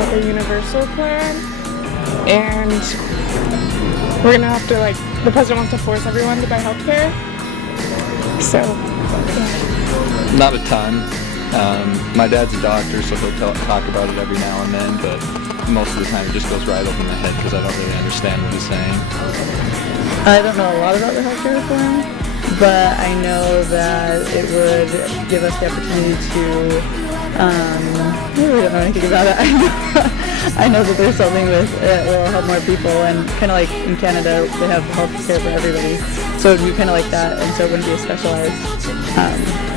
like a universal plan, and we're gonna have to, like, the president wants to force everyone to buy healthcare. So, yeah. Not a ton. My dad's a doctor, so he'll talk about it every now and then, but most of the time it just goes right over my head because I don't really understand what he's saying. I don't know a lot about the healthcare reform, but I know that it would give us the opportunity to, I really don't know anything about it. I know that there's something with it will help more people, and kind of like in Canada, they have healthcare for everybody, so it would be kind of like that, and so it wouldn't be as specialized.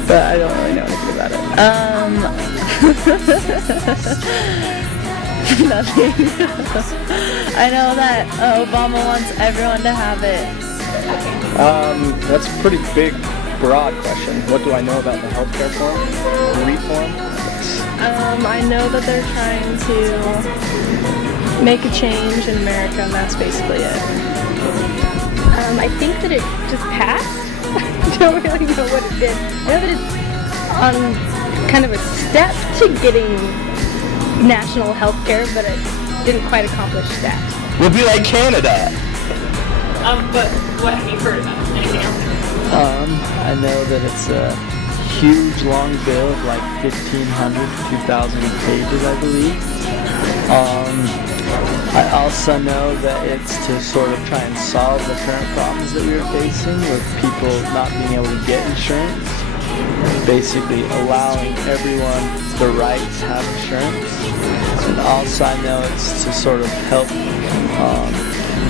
But I don't really know anything about it. Nothing. I know that Obama wants everyone to have it. That's a pretty big, broad question. What do I know about the healthcare reform? I know that they're trying to make a change in America, and that's basically it. I think that it just passed. I don't really know what it did. I know that it's on kind of a step to getting national health care, but it didn't quite accomplish that. We'll be like Canada! But what have you heard about? Anything else? I know that it's a huge long bill of like 1,500 to 2,000 pages, I believe. I also know that it's to sort of try and solve the current problems that we are facing with people not being able to get insurance, basically allowing everyone the right to have insurance. And also I know it's to sort of help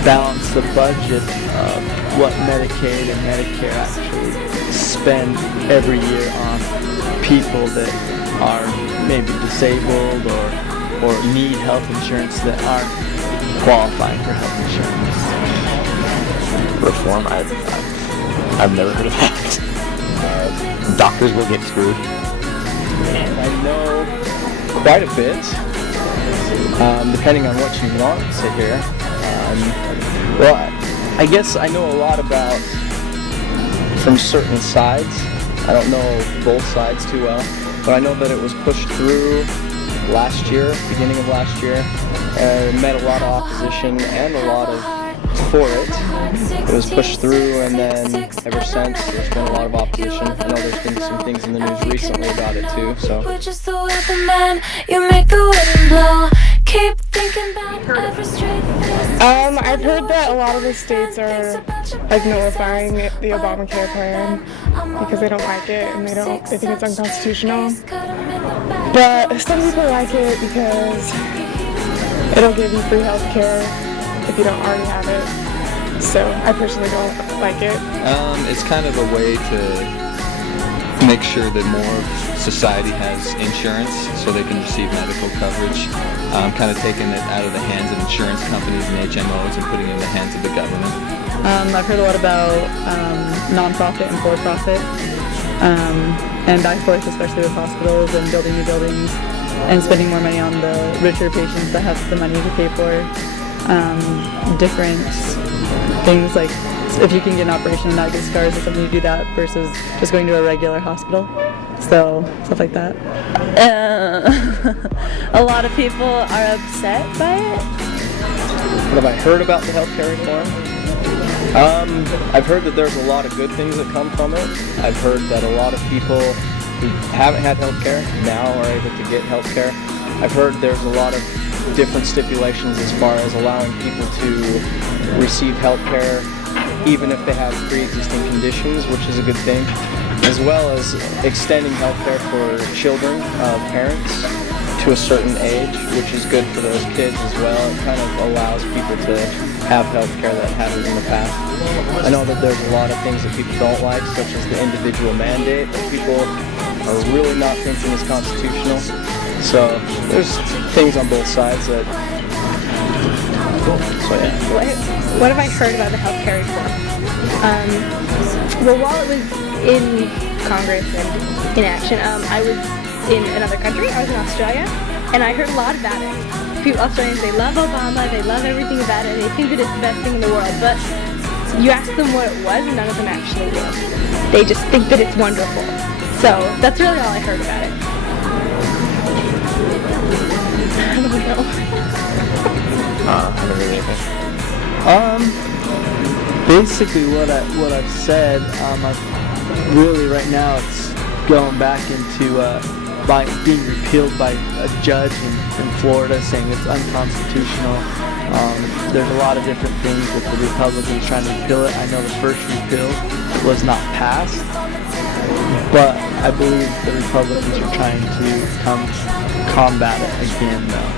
balance the budget of what Medicaid and Medicare actually spend every year on people that are maybe disabled or need health insurance that aren't qualifying for health insurance. Reform? I've never heard of that. Doctors will get screwed. I know quite a bit, depending on what you want to hear. Well, I guess I know a lot about from certain sides. I don't know both sides too well, but I know that it was pushed through last year, beginning of last year. Met a lot of opposition and a lot of for it. It was pushed through, and then ever since there's been a lot of opposition. I know there's been some things in the news recently about it too. So. I've heard that a lot of the states are like nullifying the Obamacare plan because they don't like it and they think it's unconstitutional. But some people like it because it'll give you free health care if you don't already have it. So I personally don't like it. It's kind of a way to make sure that more of society has insurance so they can receive medical coverage. Kind of taking it out of the hands of insurance companies and HMOs and putting it in the hands of the government. I've heard a lot about non-profit and for-profit, and I feel like especially with hospitals and building new buildings and spending more money on the richer patients that have the money to pay for different things, like if you can get an operation and not get scars or something, you do that versus just going to a regular hospital. So, stuff like that. A lot of people are upset by it. What have I heard about the healthcare reform? I've heard that there's a lot of good things that come from it. I've heard that a lot of people who haven't had healthcare now are able to get healthcare. I've heard there's a lot of different stipulations as far as allowing people to receive healthcare even if they have pre-existing conditions, which is a good thing, as well as extending healthcare for children of parents to a certain age, which is good for those kids as well. It kind of allows people to have healthcare that haven't in the past. I know that there's a lot of things that people don't like, such as the individual mandate, that people are really not thinking is constitutional. So there's things on both sides that. So yeah. What have I heard about the healthcare reform? Well, while it was in Congress and in action, I was in another country. I was in Australia, and I heard a lot about it. Australians, they love Obama, they love everything about it, they think that it's the best thing in the world, but you ask them what it was, and none of them actually will. They just think that it's wonderful. So that's really all I heard about it. No. I haven't heard anything. Basically what I've said, I've really right now it's going back into by being repealed by a judge in Florida saying it's unconstitutional. There's a lot of different things with the Republicans trying to repeal it. I know the first repeal was not passed, but I believe the Republicans are trying to combat it again though.